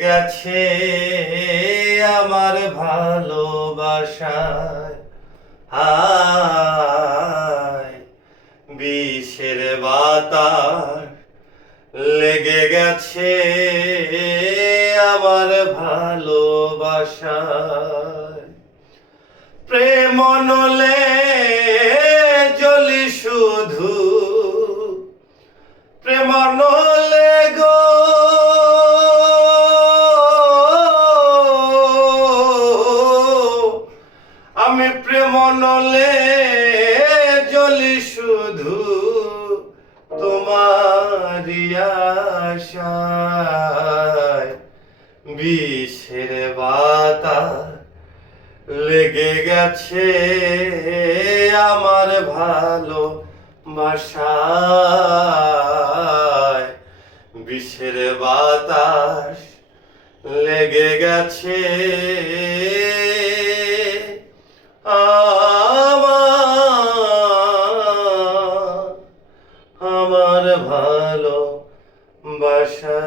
গেছে আমার ভালোবাসায়। হায়, বিষের বাতাস লেগে গেছে আমার ভালোবাসায়। প্রেম নলে জলি শুধু। প্রেম নলে আমি প্রেম নলে জলি শুধু তোমার বিষের বাতাস লেগে গেছে আমার ভালো বাসায় বিষের বাতাস লেগে গেছে আমার ভালো বাসা।